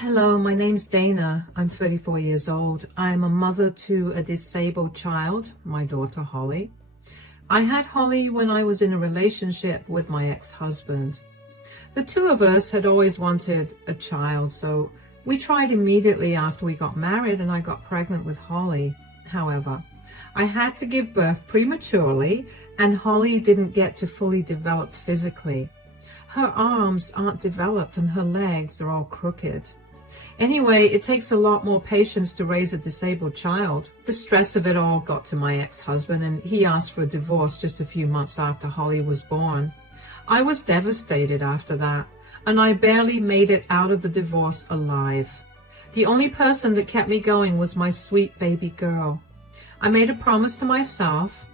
Hello, my name's Dana. I'm 34 years old. I'm a mother to a disabled child, my daughter Holly. I had Holly when I was in a relationship with my ex-husband. The two of us had always wanted a child, so we tried immediately after we got married and I got pregnant with Holly. However, I had to give birth prematurely and Holly didn't get to fully develop physically. Her arms aren't developed and her legs are all crooked. Anyway, it takes a lot more patience to raise a disabled child. The stress of it all got to my ex-husband and he asked for a divorce just a few months after Holly was born. I was devastated after that, and I barely made it out of the divorce alive. The only person that kept me going was my sweet baby girl. I made a promise to myself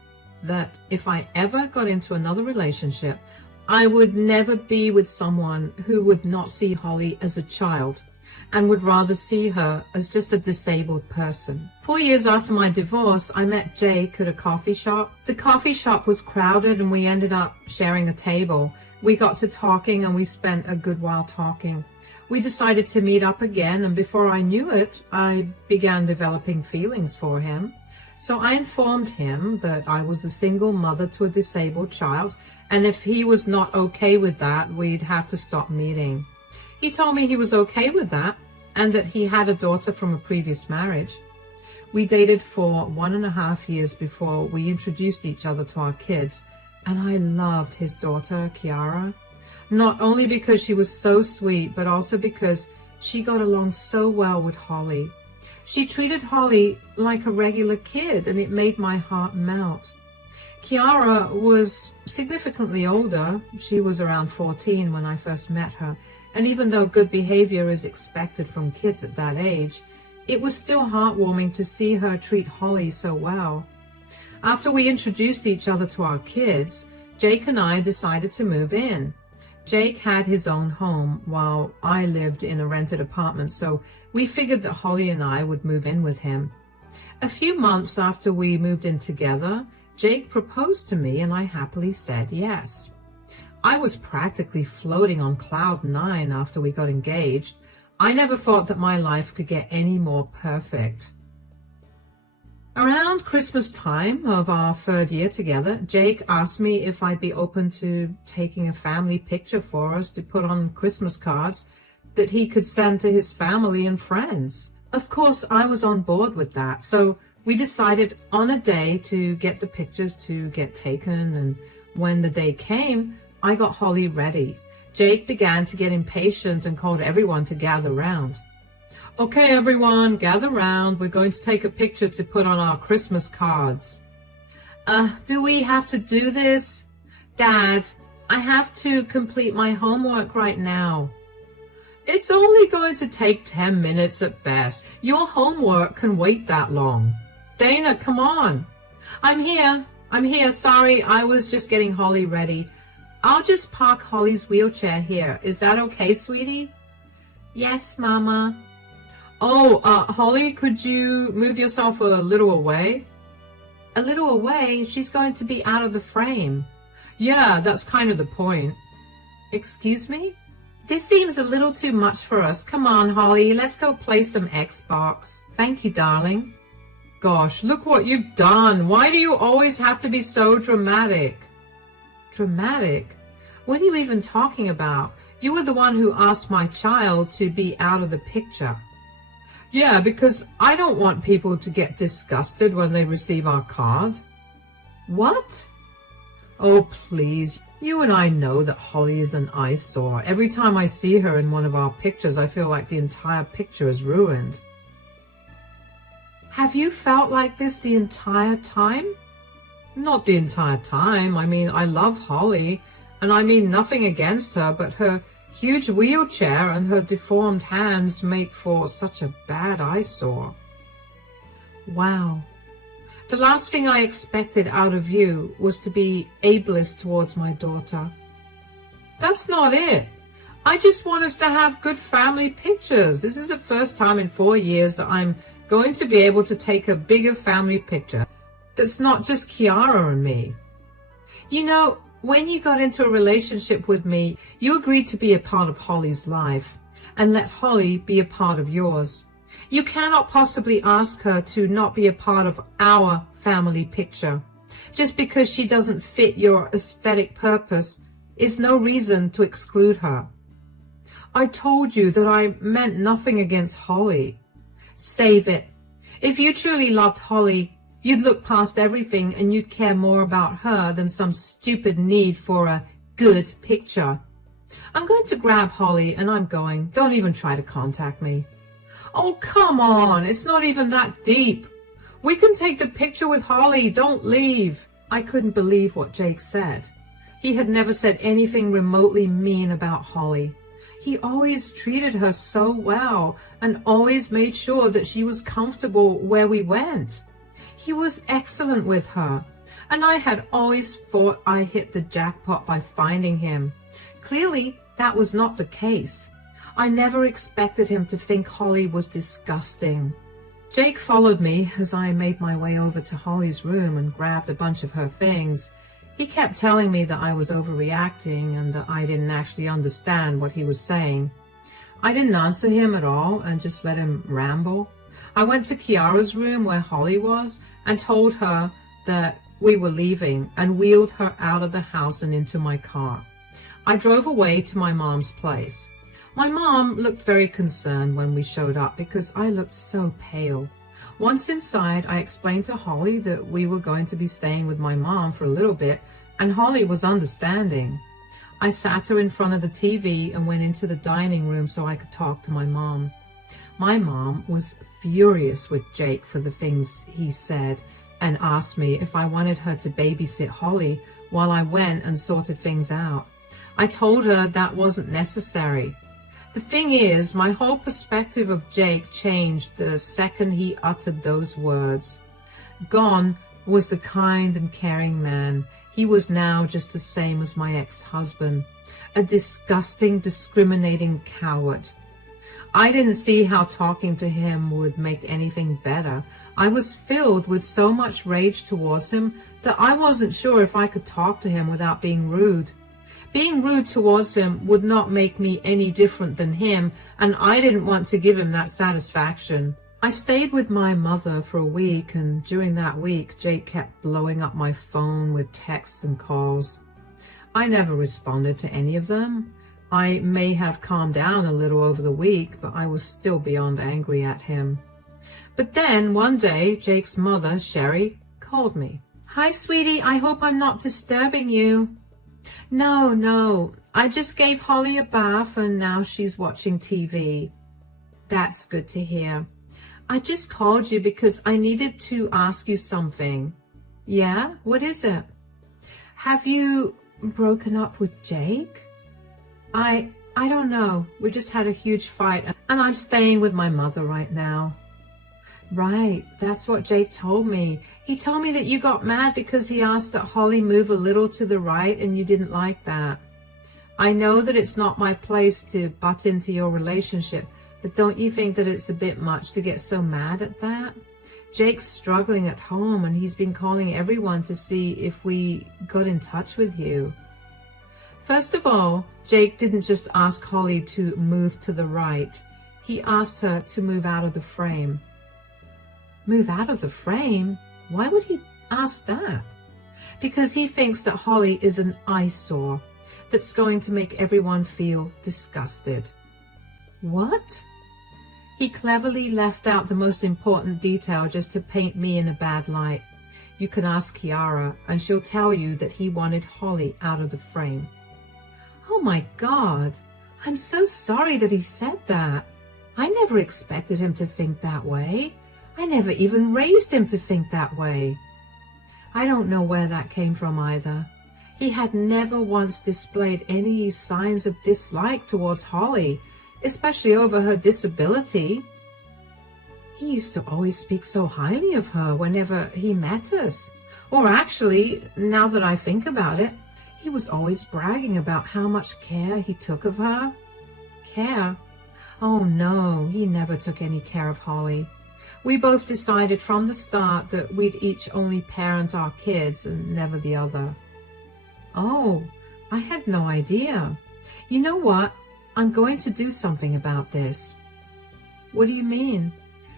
that if I ever got into another relationship, I would never be with someone who would not see Holly as a child and would rather see her as just a disabled person. 4 years after my divorce, I met Jake at a coffee shop. The coffee shop was crowded and we ended up sharing a table. We got to talking and we spent a good while talking. We decided to meet up again, and before I knew it, I began developing feelings for him. So I informed him that I was a single mother to a disabled child, and if he was not okay with that, we'd have to stop meeting. He told me he was okay with that, and that he had a daughter from a previous marriage. We dated for 1.5 years before we introduced each other to our kids, and I loved his daughter, Kiara. Not only because she was so sweet, but also because she got along so well with Holly. She treated Holly like a regular kid, and it made my heart melt. Kiara was significantly older. She was around 14 when I first met her, and even though good behavior is expected from kids at that age, it was still heartwarming to see her treat Holly so well. After we introduced each other to our kids, Jake and I decided to move in. Jake had his own home while I lived in a rented apartment, so we figured that Holly and I would move in with him. A few months after we moved in together, Jake proposed to me and I happily said yes. I was practically floating on cloud 9 after we got engaged. I never thought that my life could get any more perfect. Around Christmas time of our 3rd year together, Jake asked me if I'd be open to taking a family picture for us to put on Christmas cards that he could send to his family and friends. Of course, I was on board with that, so we decided on a day to get the pictures to get taken, and when the day came, I got Holly ready. Jake began to get impatient and called everyone to gather round. Okay, everyone, gather round. We're going to take a picture to put on our Christmas cards. Do we have to do this? Dad, I have to complete my homework right now. It's only going to take 10 minutes at best. Your homework can wait that long. Dana, come on. I'm here. Sorry, I was just getting Holly ready. I'll just park Holly's wheelchair here. Is that okay, sweetie? Yes, Mama. Oh, Holly, could you move yourself a little away? A little away? She's going to be out of the frame. Yeah, that's kind of the point. Excuse me? This seems a little too much for us. Come on, Holly, let's go play some Xbox. Thank you, darling. Gosh, look what you've done. Why do you always have to be so dramatic? Dramatic? What are you even talking about? You were the one who asked my child to be out of the picture. Yeah, because I don't want people to get disgusted when they receive our card. What? Oh, please. You and I know that Holly is an eyesore. Every time I see her in one of our pictures, I feel like the entire picture is ruined. Have you felt like this the entire time? Not the entire time. I mean, I love Holly, and I mean nothing against her, but her huge wheelchair and her deformed hands make for such a bad eyesore. Wow. The last thing I expected out of you was to be ableist towards my daughter. That's not it. I just want us to have good family pictures. This is the first time in 4 years that I'm going to be able to take a bigger family picture that's not just Kiara and me. You know, when you got into a relationship with me, you agreed to be a part of Holly's life. and let Holly be a part of yours. You cannot possibly ask her to not be a part of our family picture. Just because she doesn't fit your aesthetic purpose is no reason to exclude her. I told you that I meant nothing against Holly. Save it. If you truly loved Holly, you'd look past everything and you'd care more about her than some stupid need for a good picture. I'm going to grab Holly and I'm going. Don't even try to contact me. Oh, come on. It's not even that deep. We can take the picture with Holly. Don't leave. I couldn't believe what Jake said. He had never said anything remotely mean about Holly. He always treated her so well and always made sure that she was comfortable where we went. He was excellent with her, and I had always thought I hit the jackpot by finding him. Clearly, that was not the case. I never expected him to think Holly was disgusting. Jake followed me as I made my way over to Holly's room and grabbed a bunch of her things. He kept telling me that I was overreacting and that I didn't actually understand what he was saying. I didn't answer him at all and just let him ramble. I went to Kiara's room where Holly was and told her that we were leaving and wheeled her out of the house and into my car. I drove away to my mom's place. My mom looked very concerned when we showed up because I looked so pale. Once inside, I explained to Holly that we were going to be staying with my mom for a little bit, and Holly was understanding. I sat her in front of the TV and went into the dining room so I could talk to my mom. My mom was furious with Jake for the things he said and asked me if I wanted her to babysit Holly while I went and sorted things out. I told her that wasn't necessary. The thing is, my whole perspective of Jake changed the second he uttered those words. Gone was the kind and caring man. He was now just the same as my ex-husband, a disgusting, discriminating coward. I didn't see how talking to him would make anything better. I was filled with so much rage towards him that I wasn't sure if I could talk to him without being rude. Being rude towards him would not make me any different than him, and I didn't want to give him that satisfaction. I stayed with my mother for a week, and during that week, Jake kept blowing up my phone with texts and calls. I never responded to any of them. I may have calmed down a little over the week, but I was still beyond angry at him. But then, one day, Jake's mother, Sherry, called me. "Hi, sweetie, I hope I'm not disturbing you." No, I just gave Holly a bath and now she's watching TV. That's good to hear. I just called you because I needed to ask you something. Yeah? What is it? Have you broken up with Jake? I don't know. We just had a huge fight and I'm staying with my mother right now. Right, that's what Jake told me. He told me that you got mad because he asked that Holly move a little to the right and you didn't like that. I know that it's not my place to butt into your relationship, but don't you think that it's a bit much to get so mad at that? Jake's struggling at home and he's been calling everyone to see if we got in touch with you. First of all, Jake didn't just ask Holly to move to the right. He asked her to move out of the frame. Move out of the frame? Why would he ask that? Because he thinks that Holly is an eyesore that's going to make everyone feel disgusted. What? He cleverly left out the most important detail just to paint me in a bad light. You can ask Kiara and she'll tell you that he wanted Holly out of the frame. Oh my God, I'm so sorry that he said that. I never expected him to think that way. I never even raised him to think that way. I don't know where that came from either. He had never once displayed any signs of dislike towards Holly, especially over her disability. He used to always speak so highly of her whenever he met us. Or actually, now that I think about it, he was always bragging about how much care he took of her. Care? Oh no, he never took any care of Holly. We both decided from the start that we'd each only parent our kids and never the other. Oh, I had no idea. You know what? I'm going to do something about this. What do you mean?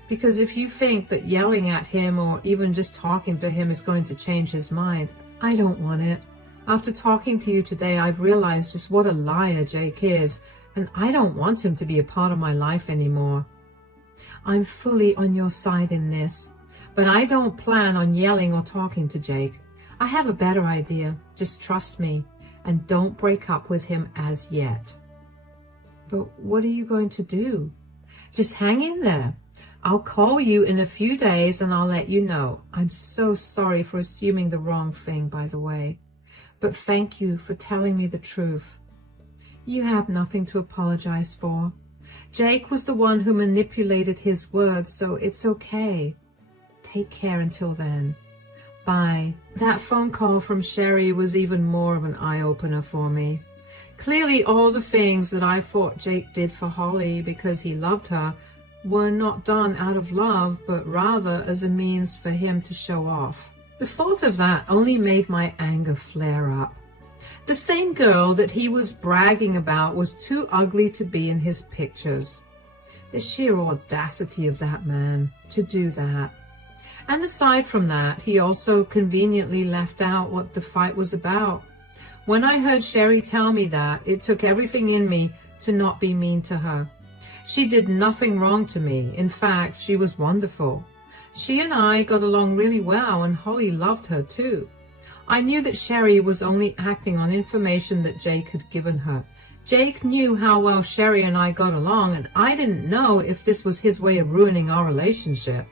Because if you think that yelling at him or even just talking to him is going to change his mind, I don't want it. After talking to you today, I've realized just what a liar Jake is, and I don't want him to be a part of my life anymore. I'm fully on your side in this, but I don't plan on yelling or talking to Jake. I have a better idea. Just trust me, and don't break up with him as yet. But what are you going to do? Just hang in there. I'll call you in a few days and I'll let you know. I'm so sorry for assuming the wrong thing, by the way. But thank you for telling me the truth. You have nothing to apologize for. Jake was the one who manipulated his words, so it's okay. Take care until then. Bye. That phone call from Sherry was even more of an eye-opener for me. Clearly all the things that I thought Jake did for Holly because he loved her were not done out of love, but rather as a means for him to show off. The thought of that only made my anger flare up. The same girl that he was bragging about was too ugly to be in his pictures. The sheer audacity of that man to do that. And aside from that, he also conveniently left out what the fight was about. When I heard Sherry tell me that, it took everything in me to not be mean to her. She did nothing wrong to me. In fact, she was wonderful. She and I got along really well, and Holly loved her too. I knew that Sherry was only acting on information that Jake had given her. Jake knew how well Sherry and I got along, and I didn't know if this was his way of ruining our relationship.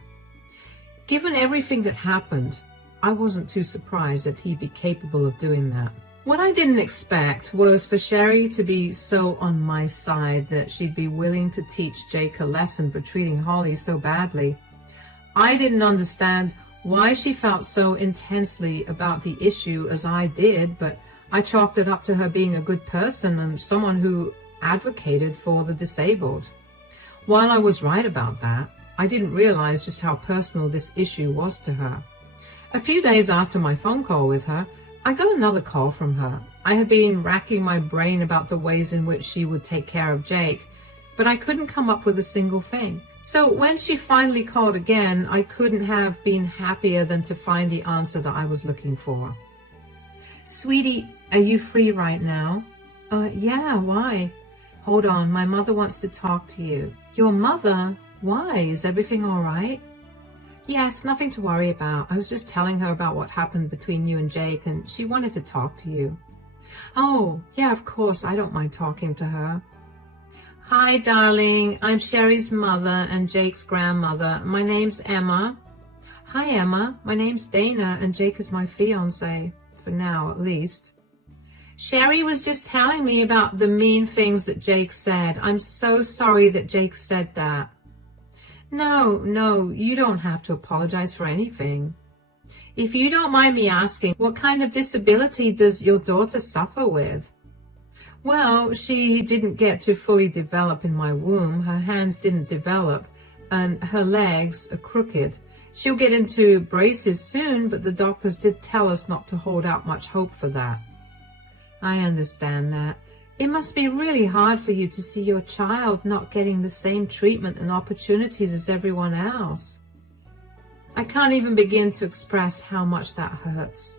Given everything that happened, I wasn't too surprised that he'd be capable of doing that. What I didn't expect was for Sherry to be so on my side that she'd be willing to teach Jake a lesson for treating Holly so badly. I didn't understand why she felt so intensely about the issue as I did, but I chalked it up to her being a good person and someone who advocated for the disabled. While I was right about that, I didn't realize just how personal this issue was to her. A few days after my phone call with her, I got another call from her. I had been racking my brain about the ways in which she would take care of Jake, but I couldn't come up with a single thing. So when she finally called again, I couldn't have been happier than to find the answer that I was looking for. Sweetie, are you free right now? Yeah, why? Hold on, my mother wants to talk to you. Your mother? Why? Is everything all right? Yes, nothing to worry about. I was just telling her about what happened between you and Jake, and she wanted to talk to you. Oh, yeah, of course, I don't mind talking to her. Hi, darling. I'm Sherry's mother and Jake's grandmother. My name's Emma. Hi, Emma. My name's Dana, and Jake is my fiancé, for now at least. Sherry was just telling me about the mean things that Jake said. I'm so sorry that Jake said that. No, you don't have to apologize for anything. If you don't mind me asking, what kind of disability does your daughter suffer with? Well, she didn't get to fully develop in my womb. Her hands didn't develop, and her legs are crooked. She'll get into braces soon, but the doctors did tell us not to hold out much hope for that. I understand that. It must be really hard for you to see your child not getting the same treatment and opportunities as everyone else. I can't even begin to express how much that hurts.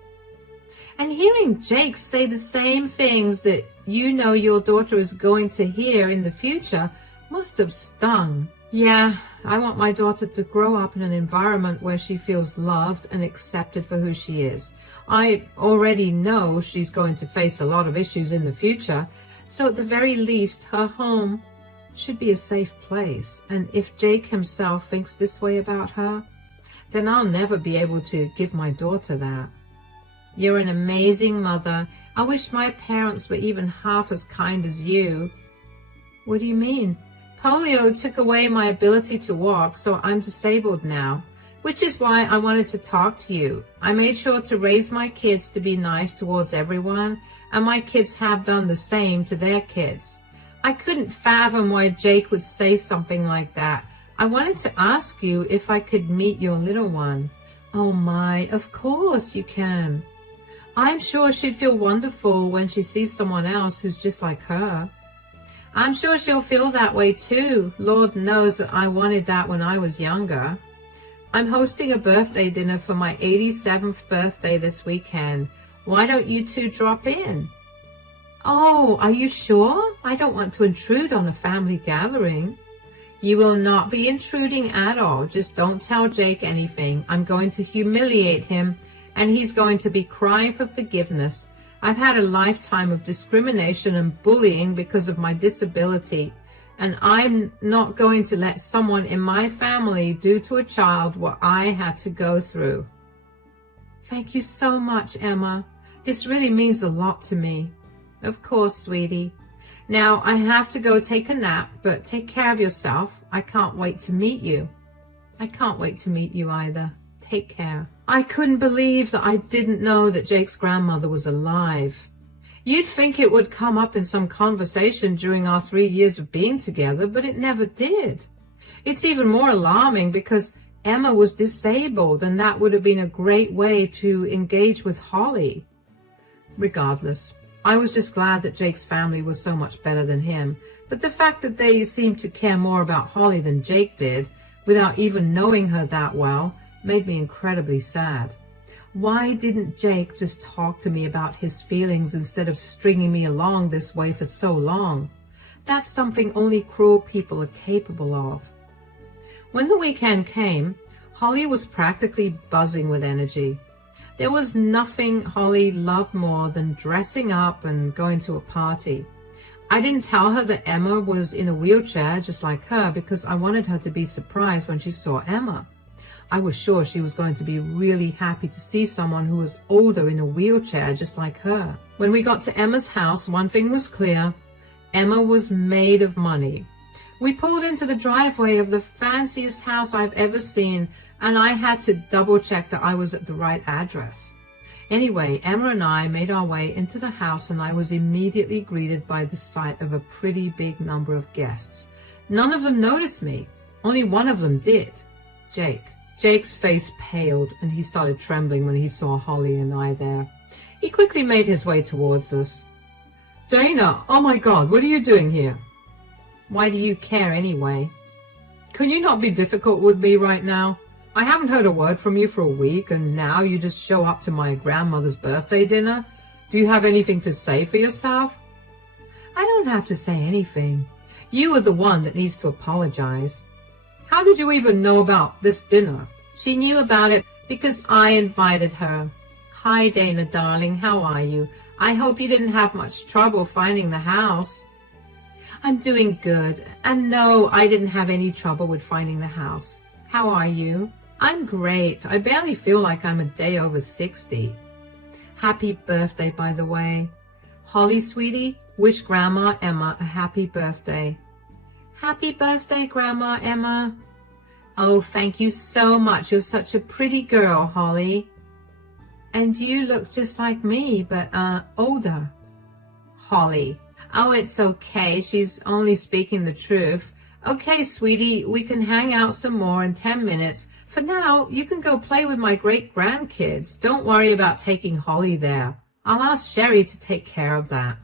And hearing Jake say the same things that you know your daughter is going to hear in the future must have stung. Yeah, I want my daughter to grow up in an environment where she feels loved and accepted for who she is. I already know she's going to face a lot of issues in the future, so at the very least, her home should be a safe place. And if Jake himself thinks this way about her, then I'll never be able to give my daughter that. You're an amazing mother. I wish my parents were even half as kind as you. What do you mean? Polio took away my ability to walk, so I'm disabled now, which is why I wanted to talk to you. I made sure to raise my kids to be nice towards everyone, and my kids have done the same to their kids. I couldn't fathom why Jake would say something like that. I wanted to ask you if I could meet your little one. Oh my, of course you can. I'm sure she'd feel wonderful when she sees someone else who's just like her. I'm sure she'll feel that way too. Lord knows that I wanted that when I was younger. I'm hosting a birthday dinner for my 87th birthday this weekend. Why don't you two drop in? Oh, are you sure? I don't want to intrude on a family gathering. You will not be intruding at all. Just don't tell Jake anything. I'm going to humiliate him, and he's going to be crying for forgiveness. I've had a lifetime of discrimination and bullying because of my disability, and I'm not going to let someone in my family do to a child what I had to go through. Thank you so much, Emma. This really means a lot to me. Of course, sweetie. Now, I have to go take a nap, but take care of yourself. I can't wait to meet you. I can't wait to meet you either. Take care. I couldn't believe that I didn't know that Jake's grandmother was alive. You'd think it would come up in some conversation during our 3 years of being together, but it never did. It's even more alarming because Emma was disabled, and that would have been a great way to engage with Holly. Regardless, I was just glad that Jake's family was so much better than him, but the fact that they seemed to care more about Holly than Jake did, without even knowing her that well, made me incredibly sad. Why didn't Jake just talk to me about his feelings instead of stringing me along this way for so long? That's something only cruel people are capable of. When the weekend came, Holly was practically buzzing with energy. There was nothing Holly loved more than dressing up and going to a party. I didn't tell her that Emma was in a wheelchair just like her because I wanted her to be surprised when she saw Emma. I was sure she was going to be really happy to see someone who was older in a wheelchair just like her. When we got to Emma's house, one thing was clear. Emma was made of money. We pulled into the driveway of the fanciest house I've ever seen, and I had to double check that I was at the right address. Anyway, Emma and I made our way into the house, and I was immediately greeted by the sight of a pretty big number of guests. None of them noticed me. Only one of them did. Jake. Jake's face paled, and he started trembling when he saw Holly and I there. He quickly made his way towards us. Dana, oh my God, what are you doing here? Why do you care anyway? Can you not be difficult with me right now? I haven't heard a word from you for a week, and now you just show up to my grandmother's birthday dinner? Do you have anything to say for yourself? I don't have to say anything. You are the one that needs to apologize. How did you even know about this dinner? She knew about it because I invited her. Hi, Dana, darling. How are you? I hope you didn't have much trouble finding the house. I'm doing good. And no, I didn't have any trouble with finding the house. How are you? I'm great. I barely feel like I'm a day over 60. Happy birthday, by the way. Holly, sweetie, wish Grandma Emma a happy birthday. Happy birthday, Grandma Emma. Oh, thank you so much. You're such a pretty girl, Holly. And you look just like me, but older. Holly. Oh, it's okay. She's only speaking the truth. Okay, sweetie, we can hang out some more in 10 minutes. For now, you can go play with my great-grandkids. Don't worry about taking Holly there. I'll ask Sherry to take care of that.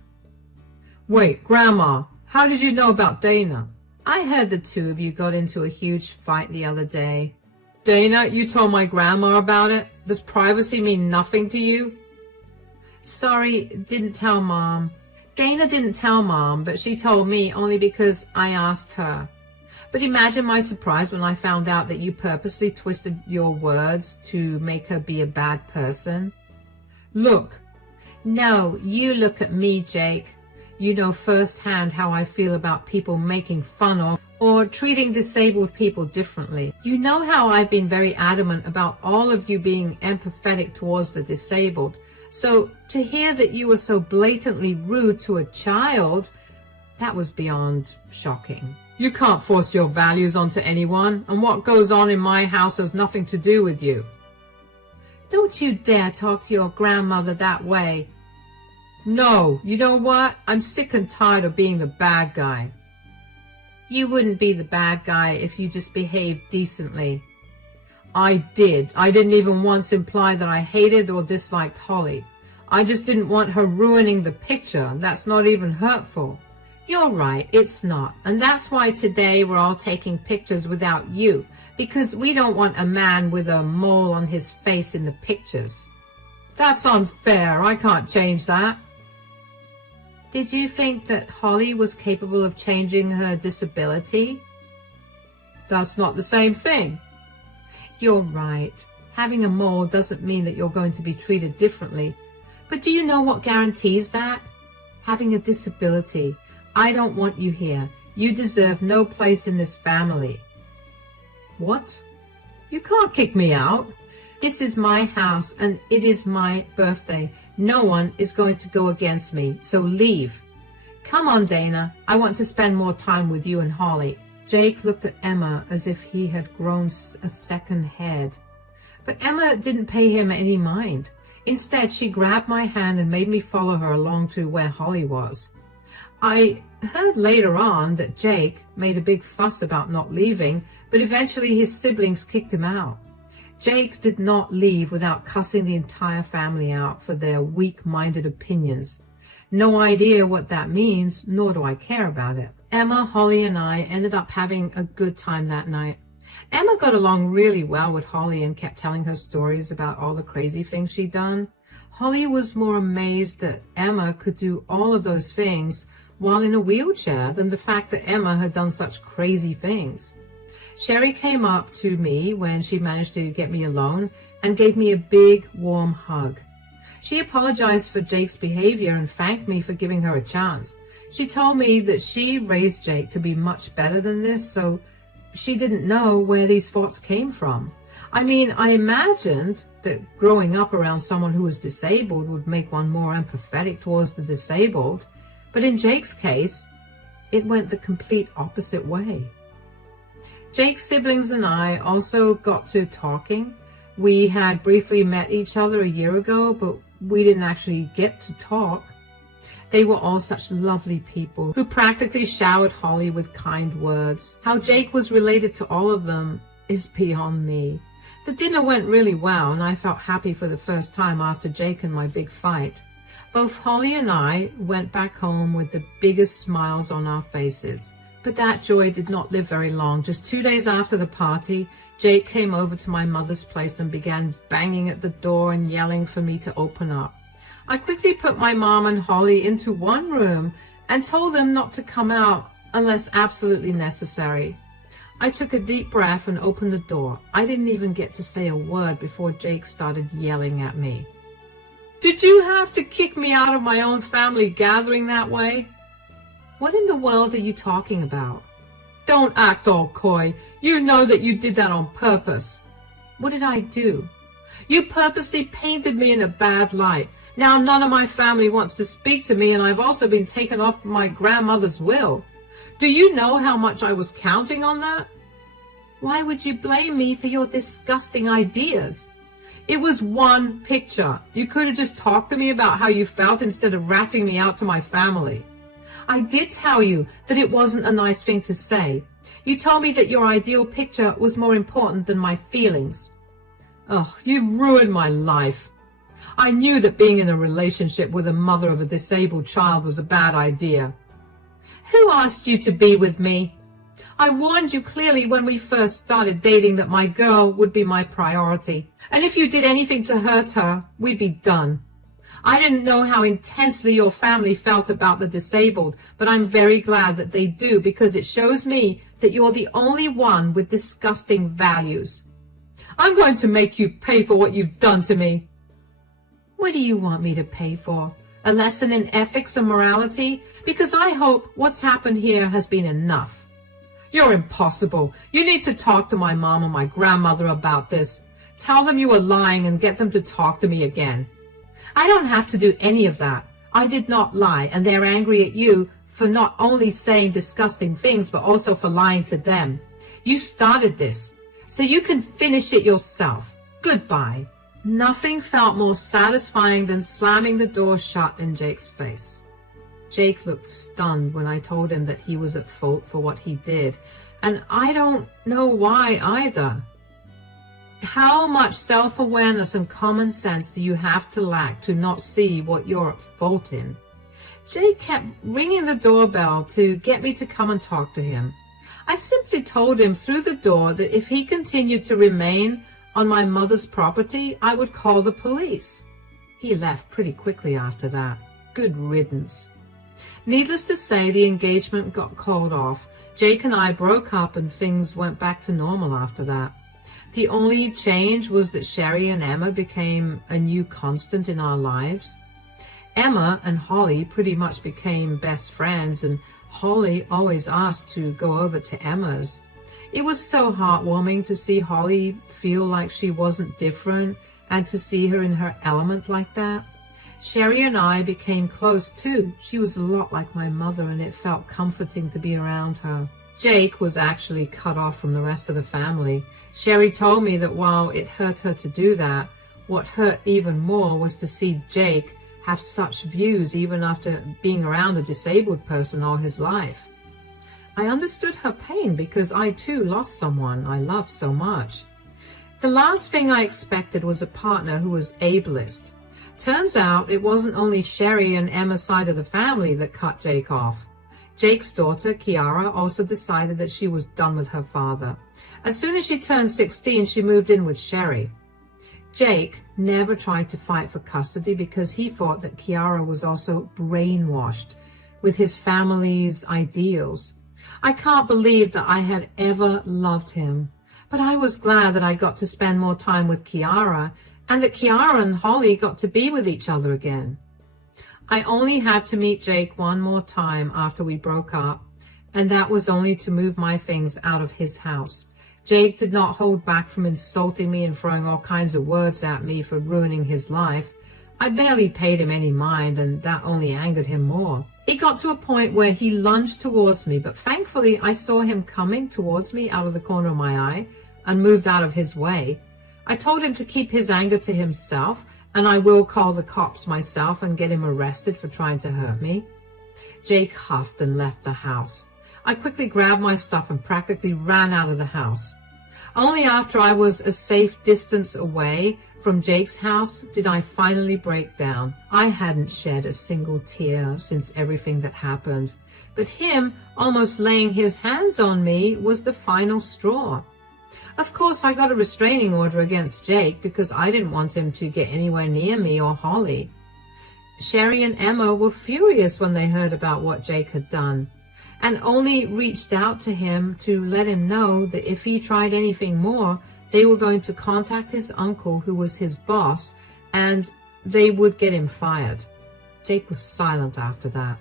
Wait, Grandma, how did you know about Dana? I heard the two of you got into a huge fight the other day. Dana, you told my grandma about it? Does privacy mean nothing to you? Sorry, didn't tell Mom. Dana didn't tell Mom, but she told me only because I asked her. But imagine my surprise when I found out that you purposely twisted your words to make her be a bad person. Look. No, you look at me, Jake. You know firsthand how I feel about people making fun of or treating disabled people differently. You know how I've been very adamant about all of you being empathetic towards the disabled. So to hear that you were so blatantly rude to a child, that was beyond shocking. You can't force your values onto anyone, and what goes on in my house has nothing to do with you. Don't you dare talk to your grandmother that way. No, you know what? I'm sick and tired of being the bad guy. You wouldn't be the bad guy if you just behaved decently. I did. I didn't even once imply that I hated or disliked Holly. I just didn't want her ruining the picture. That's not even hurtful. You're right, it's not. And that's why today we're all taking pictures without you, because we don't want a man with a mole on his face in the pictures. That's unfair. I can't change that. Did you think that Holly was capable of changing her disability? That's not the same thing. You're right. Having a mole doesn't mean that you're going to be treated differently. But do you know what guarantees that? Having a disability. I don't want you here. You deserve no place in this family. What? You can't kick me out. This is my house and it is my birthday. No one is going to go against me, so leave. Come on, Dana. I want to spend more time with you and Holly. Jake looked at Emma as if he had grown a second head. But Emma didn't pay him any mind. Instead, she grabbed my hand and made me follow her along to where Holly was. I heard later on that Jake made a big fuss about not leaving, but eventually his siblings kicked him out. Jake did not leave without cussing the entire family out for their weak-minded opinions. No idea what that means, nor do I care about it. Emma, Holly, and I ended up having a good time that night. Emma got along really well with Holly and kept telling her stories about all the crazy things she'd done. Holly was more amazed that Emma could do all of those things while in a wheelchair than the fact that Emma had done such crazy things. Sherry came up to me when she managed to get me alone and gave me a big, warm hug. She apologized for Jake's behavior and thanked me for giving her a chance. She told me that she raised Jake to be much better than this, so she didn't know where these thoughts came from. I mean, I imagined that growing up around someone who was disabled would make one more empathetic towards the disabled, but in Jake's case, it went the complete opposite way. Jake's siblings and I also got to talking. We had briefly met each other a year ago, but we didn't actually get to talk. They were all such lovely people who practically showered Holly with kind words. How Jake was related to all of them is beyond me. The dinner went really well, and I felt happy for the first time after Jake and my big fight. Both Holly and I went back home with the biggest smiles on our faces. But that joy did not live very long. Just 2 days after the party, Jake came over to my mother's place and began banging at the door and yelling for me to open up. I quickly put my mom and Holly into one room and told them not to come out unless absolutely necessary. I took a deep breath and opened the door. I didn't even get to say a word before Jake started yelling at me. "Did you have to kick me out of my own family gathering that way?" "What in the world are you talking about?" "Don't act all coy. You know that you did that on purpose." "What did I do?" "You purposely painted me in a bad light. Now none of my family wants to speak to me, and I've also been taken off my grandmother's will. Do you know how much I was counting on that?" "Why would you blame me for your disgusting ideas?" "It was one picture. You could have just talked to me about how you felt instead of ratting me out to my family." "I did tell you that it wasn't a nice thing to say. You told me that your ideal picture was more important than my feelings." "Oh, you've ruined my life. I knew that being in a relationship with a mother of a disabled child was a bad idea." "Who asked you to be with me? I warned you clearly when we first started dating that my girl would be my priority, and if you did anything to hurt her, we'd be done. I didn't know how intensely your family felt about the disabled, but I'm very glad that they do, because it shows me that you're the only one with disgusting values. I'm going to make you pay for what you've done to me." "What do you want me to pay for? A lesson in ethics and morality? Because I hope what's happened here has been enough." "You're impossible. You need to talk to my mom and my grandmother about this. Tell them you were lying and get them to talk to me again." "I don't have to do any of that. I did not lie, and they're angry at you for not only saying disgusting things, but also for lying to them. You started this, so you can finish it yourself. Goodbye." Nothing felt more satisfying than slamming the door shut in Jake's face. Jake looked stunned when I told him that he was at fault for what he did, and I don't know why either. How much self-awareness and common sense do you have to lack to not see what you're at fault in? Jake kept ringing the doorbell to get me to come and talk to him. I simply told him through the door that if he continued to remain on my mother's property, I would call the police. He left pretty quickly after that. Good riddance. Needless to say, the engagement got called off. Jake and I broke up and things went back to normal after that. The only change was that Sherry and Emma became a new constant in our lives. Emma and Holly pretty much became best friends, and Holly always asked to go over to Emma's. It was so heartwarming to see Holly feel like she wasn't different and to see her in her element like that. Sherry and I became close too. She was a lot like my mother, and it felt comforting to be around her. Jake was actually cut off from the rest of the family. Sherry told me that while it hurt her to do that, what hurt even more was to see Jake have such views even after being around a disabled person all his life. I understood her pain because I too lost someone I loved so much. The last thing I expected was a partner who was ableist. Turns out it wasn't only Sherry and Emma's side of the family that cut Jake off. Jake's daughter, Kiara, also decided that she was done with her father. As soon as she turned 16, she moved in with Sherry. Jake never tried to fight for custody because he thought that Kiara was also brainwashed with his family's ideals. I can't believe that I had ever loved him, but I was glad that I got to spend more time with Kiara and that Kiara and Holly got to be with each other again. I only had to meet Jake one more time after we broke up, and that was only to move my things out of his house. Jake did not hold back from insulting me and throwing all kinds of words at me for ruining his life. I barely paid him any mind, and that only angered him more. It got to a point where he lunged towards me, but thankfully I saw him coming towards me out of the corner of my eye and moved out of his way. I told him to keep his anger to himself, and I will call the cops myself and get him arrested for trying to hurt me. Jake huffed and left the house. I quickly grabbed my stuff and practically ran out of the house. Only after I was a safe distance away from Jake's house did I finally break down. I hadn't shed a single tear since everything that happened, but him almost laying his hands on me was the final straw. Of course, I got a restraining order against Jake because I didn't want him to get anywhere near me or Holly. Sherry and Emma were furious when they heard about what Jake had done, and only reached out to him to let him know that if he tried anything more, they were going to contact his uncle, who was his boss, and they would get him fired. Jake was silent after that.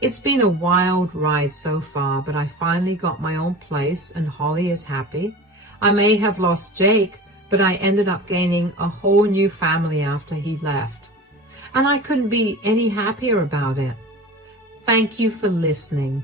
It's been a wild ride so far, but I finally got my own place and Holly is happy. I may have lost Jake, but I ended up gaining a whole new family after he left. And I couldn't be any happier about it. Thank you for listening.